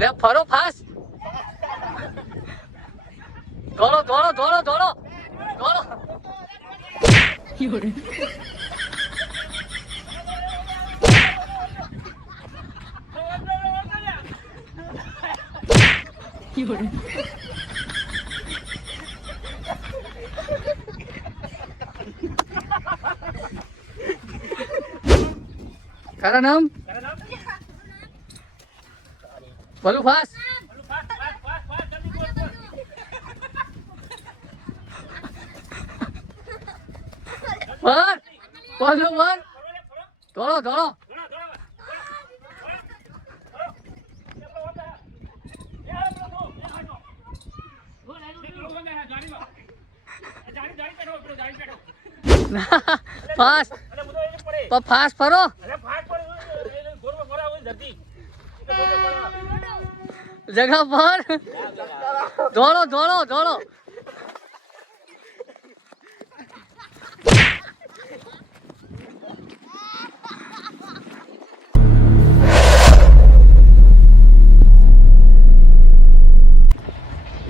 લે ફરો ફાસ્ટ દોડો દોડો દોડો દોડો દોડો તારા નામ બોલું ફાસ્ટ પર બોલું પર દોડો દોડો ફાસ્ટ ફાસ્ટ ફરો જગહ પર દોડો દોડો દોડો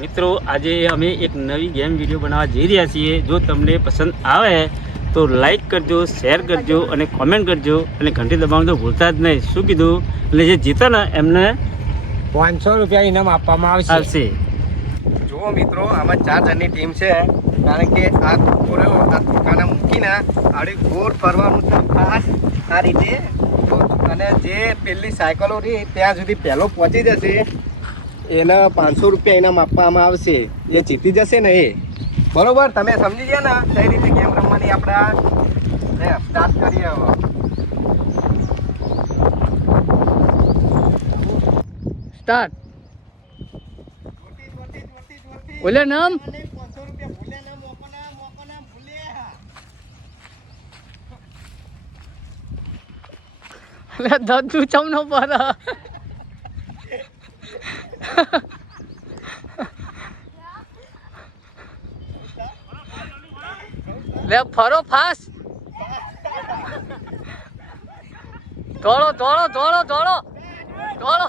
મિત્રો આજે અમે એક નવી ગેમ વિડીયો બનાવવા જઈ રહ્યા છીએ. જો તમને પસંદ આવે તો લાઈક કરજો, શેર કરજો અને કોમેન્ટ કરજો અને ઘંટી દબાવવાનું તો ભૂલતા જ નહીં. શું કીધું? એટલે જે જીતે ને એમને 500 રૂપિયા ઇનામ આપવામાં આવશે. જુઓ મિત્રો, આમાં 4 જણની ટીમ છે. કારણ કે આ પૂરો આ દુકાને મૂકીને આડે ગોળ ફરવાનું છે ખાસ આ રીતે. અને જે પેલી સાયકલો રહી ત્યાં સુધી પહેલો પહોંચી જશે એને 500 રૂપિયા ઇનામ આપવામાં આવશે. જે જીતી જશે ને એ. બરોબર, તમે સમજી ગયા ને કઈ રીતે ગેમ રમવાની? આપણે સ્ટાર્ટ કરીએ હવે. સ્ટાર્ટ બોલે નામ 500 રૂપિયા ભૂલે ના મોકો ના ભૂલે. લે દદુ ચમનો પર લે ફરો ફાસ્ટ દોડો દોડો દોડો દોડો દોડો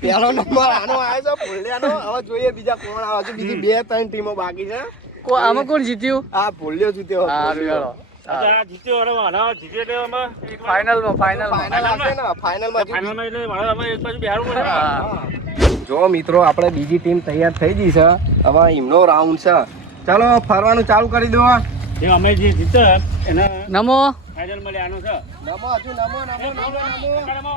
પેલો નંબર આનો આવ્યો છે ભૂલ્યાનો. હવે જોઈએ બીજા કોણ આવે છે. બીજી 2-3 ટીમો બાકી છે. આમાં કોણ જીત્યું? આ ભૂલ્યો જીત્યો. જો મિત્રો, આપણે બીજી ટીમ તૈયાર થઈ ગઈ છે. હવે એમનો રાઉન્ડ છે. ચાલો ફરવાનું ચાલુ કરી દો. અમે જે જીતે એને નમો ફાઇનલ માં લેવાનું છે. નમો હજુ નમો નમો નમો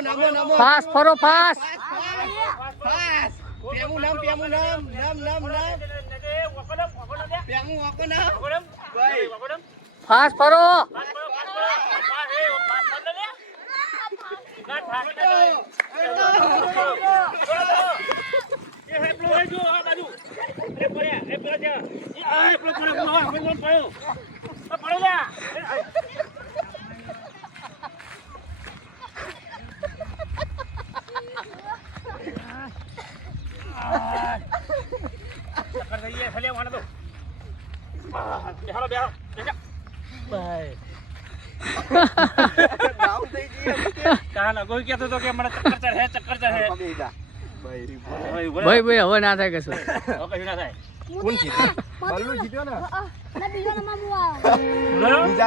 નમો નમો. ફાસ્ટ ફરો ફાસ્ટ પેમું નામ પેમું નામ નામ નામ નામ પેમું વાકો નામ ભાઈ ફાસ્ટ ફરો ભાઈ ભાઈ હવે ના થાય કશું. કોણ જીત્યું? બલ્લુ જીત્યો ને.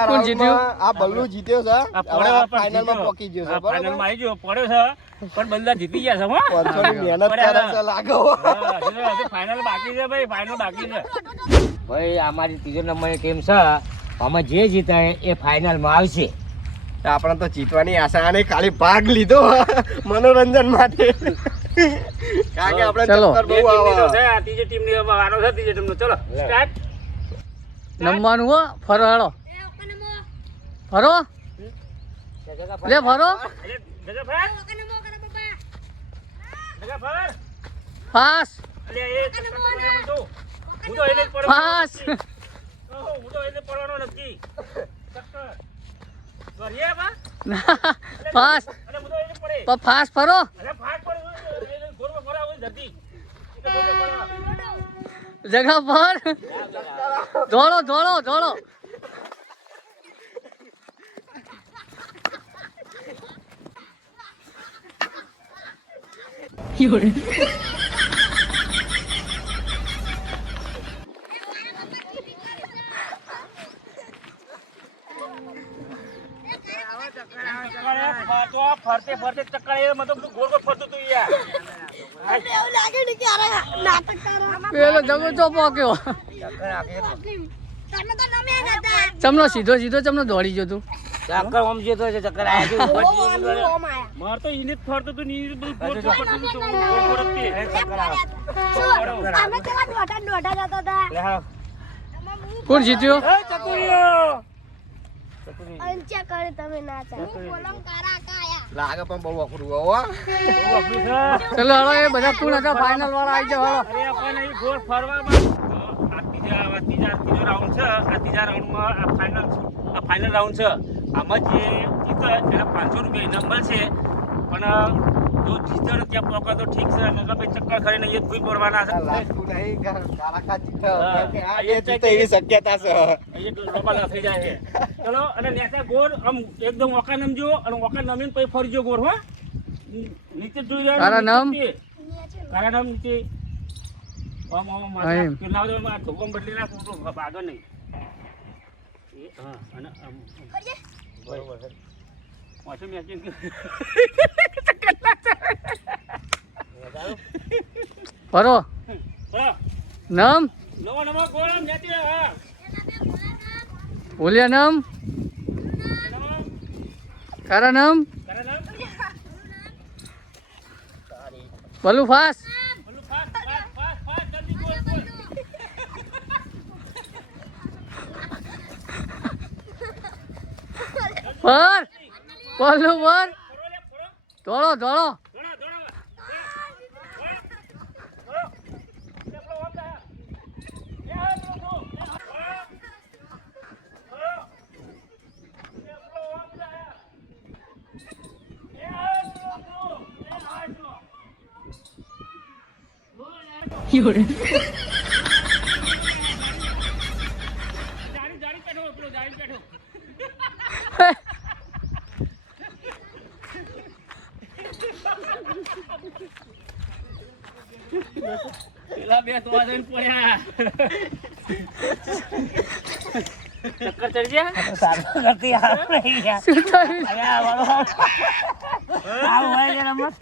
કોણ જીત્યું? આ બલ્લુ જીત્યો છે. ફાઇનલ માં પહોંચી ગયો છે. ફાઇનલ માં આવી ગયો, પડ્યો છે પણ બંદા જીતી ગયા છે. મહેનત કરે છે લાગો. ફાઇનલ બાકી છે ભાઈ, ફાઇનલ બાકી છે ભાઈ. અમારી ત્રીજો નંબરની ટીમ છે. અમે જે જીતે એ ફાઇનલમાં આવશે. આપણે તો જીતવાની આશા અને ખાલી ભાગ લીધો મનોરંજન માટે. કારણ કે આપણે ચલો. ચક્કર બહુ આવે. ત્રીજી ટીમ ની આનો છે. ત્રીજી ટીમ નો ચલો સ્ટાર્ટ. નમવાનું હો ફરો હેડો ફરો લે ફરો ફાસ ફાસ ફાસ ફાસ ફરો જગા પર દોડો દોડો દોડો ફરતે ફરતે ચક્કર મતલબ ગોળ ગોળ ફરતું તું યાર પેલો જગો તો પોક્યો ચમનો સીધો સીધો ચમનો દોડી ગયો તું ચક્કર ઓમ જતો છે ચક્કર આયા માર તો ઈને જ ફરતું તું ની બધું ગોળ ગોળ ફરતું તું ગોળ ગોળ જ તે લે હા કોણ જીત્યો એ ચતુરિયો લાગે પણ બહુ અઘરું હો ચલો હળો એ બધા કોણ હતા ફાઇનલ વાળા આવી જાવ હળો અરે આપણે અહીં ગોળ ફરવામાં આ ત્રીજો રાઉન્ડ છે આ ત્રીજા રાઉન્ડમાં આ ફાઇનલ રાઉન્ડ છે આમાં જે જીતે એને 500 રૂપિયા ઇનામ મળશે પણ જો જીતે ત્યાં પહોંચે તો ઠીક છે નકર ભાઈ ચક્કર કરીને એ ભૂઈ પડવાના છે લાગતું નહીં કારાકા જીતે એવી શક્યતા છે અહીંયા લોબાલા થઈ જાય છે ચલો અને નેતા ગોળ આમ એકદમ ઓકા નમજો અને ઓકા નમીને પછી ફરજો ગોળ હો નીચે જોઈ રહ્યા તારા નામ? તારા નામ નીચે આમ આમ એમ. માથે પેલા આ ધોકમ બદલી નાખ આગળ નહીં એ હા અને આમ બરોબર છે પાછું મેચિંગ ફરો બરાબર નામ નવો નવો ગોળ આમ નેતી હા બોલ્યા નામ કારા નામ તારા નામ બલ્લુ ફાસ બોલું ફાસ્ટ જલ્દી ગોળ ગોળ પર બલ્લુ પર દોડો દોડો પેલા બે તો જઈને પડ્યા ચક્કર ચડી ગયા સારું નથી આવે યાર શું થયું અરે આ વાળો આ હોય છે રમત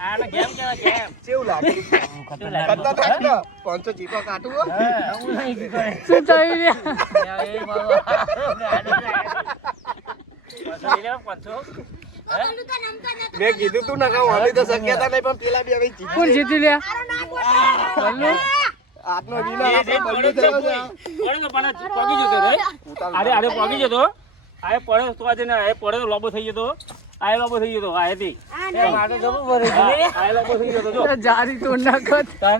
આને ગેમ કેવા ગેમ કેવું લાગે કરતા થાય ને 500 જીતો કાઢું હો આવું નહીં કરે શું થયું રે એ બાબા મેં કીધું તું ના હોલી તો શક્યતા નહીં પણ પેલા બે હવે જીતી કોણ જીતી લ્યા બલ્લુ આજનો વિનર આપણે બલ્લુ થયો છે પગી જતો રે અરે પગી જતો આ પડે તો આજે ને આ પડે તો લોબો થઈ જતો આ લોબો થઈ જતો આ હતી મારે જવું પડે છે આ લોબો થઈ જતો જો જારી તો નાખત આ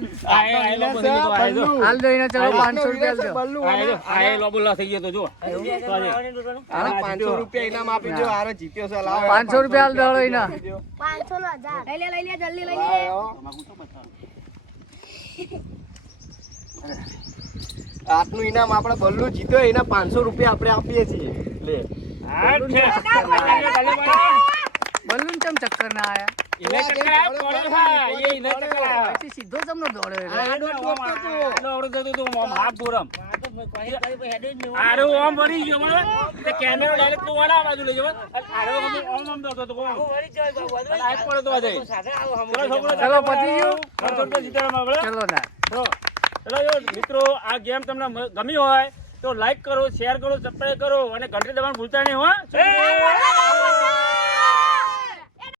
લોબો થઈ જતો આ જો હાલ દો એને ચલો 500 રૂપિયા દો બલ્લુ આ લોબો લા થઈ જતો જો આને 500 રૂપિયા ઇનામ આપી જો આરે જીત્યો છે લાવ 500 રૂપિયા હાલ દો એના 500 લઈ લે જલ્દી લઈ લે આજનું ઇનામ આપણે બલ્લુ જીત્યો એના 500 રૂપિયા આપણે આપીએ છીએ લે બલ્લુ ને ચમ ચક્કર ના આયા પછી સીધો જમનો દોડ્યો એટલે. કેમેરો ડાયરેક્ટ તું વાળા બાજુ લઈ જવા ચલો પતી ગયું ચલો ના ચલો મિત્રો આ ગેમ તમને ગમી હોય તો લાઈક કરો, શેર કરો, સબસ્ક્રાઇબ કરો અને ઘંટી દબાવવાનું ભૂલતા નહીં હો.